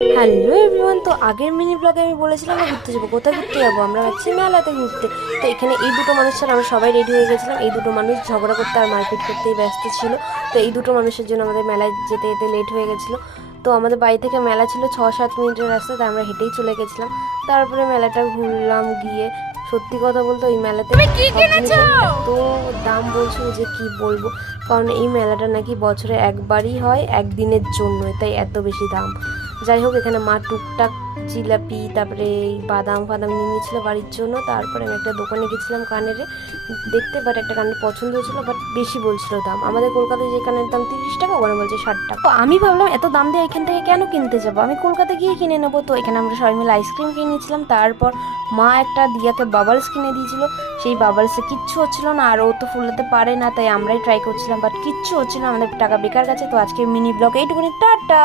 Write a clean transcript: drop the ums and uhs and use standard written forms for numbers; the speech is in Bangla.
হ্যালো এভরিওয়ান, তো আগের মিনি ব্লগে আমি বলেছিলাম আমরা ঘুরতে যাবো। কোথায় ঘুরতে যাবো? আমরা ভাবছি মেলাতে ঘুরতে। তো এখানে এই দুটো মানুষ ছাড়া আমরা সবাই রেডি হয়ে গেছিলাম। এই দুটো মানুষ ঝগড়া করতে আর মারপিট করতেই ব্যস্ত ছিল। তো এই দুটো মানুষের জন্য আমাদের মেলায় যেতে যেতে লেট হয়ে গেছিলো। তো আমাদের বাড়ি থেকে মেলা ছিল 6-7 মিনিটের রাস্তা, তাই আমরা হেঁটেই চলে গেছিলাম। তারপরে মেলাটা ঘুরলাম গিয়ে। সত্যি কথা বলতে ওই মেলাতে সব জিনিসের এত দাম বলছিল যে কি বলবো। কারণ এই মেলাটা নাকি বছরে একবারই হয়, একদিনের জন্যই, তাই এত বেশি দাম। যাই হোক, এখানে মা টুকটাক জিলাপি তারপরে এই বাদাম ফাদাম নিয়ে নিয়েছিল বাড়ির জন্য। তারপরে আমি একটা দোকানে গেছিলাম কানের দেখতে, বাট একটা কানের পছন্দ হয়েছিল, বাট বেশি বলছিল দাম। আমাদের কলকাতায় যে কানের দাম 30 টাকা, ওখানে বলছে 60 টাকা। তো আমি ভাবলাম এত দাম দিয়ে এখান থেকে কেন কিনতে যাবো, আমি কলকাতা গিয়ে কিনে নেবো। তো এখানে আমরা সবাই মিলে আইসক্রিম কিনে নিয়েছিলাম। তারপর মা একটা দিয়াকে বাবলস কিনে দিয়েছিল। সেই বাবলসে কিচ্ছু হচ্ছিল না, আর ও তো ফুলাতে পারে না, তাই আমরাই ট্রাই করছিলাম, বাট কিচ্ছু হচ্ছিল না, আমাদের টাকা বেকার গেছে। তো আজকে মিনি ব্লগ এইটুকুনি, টাটা।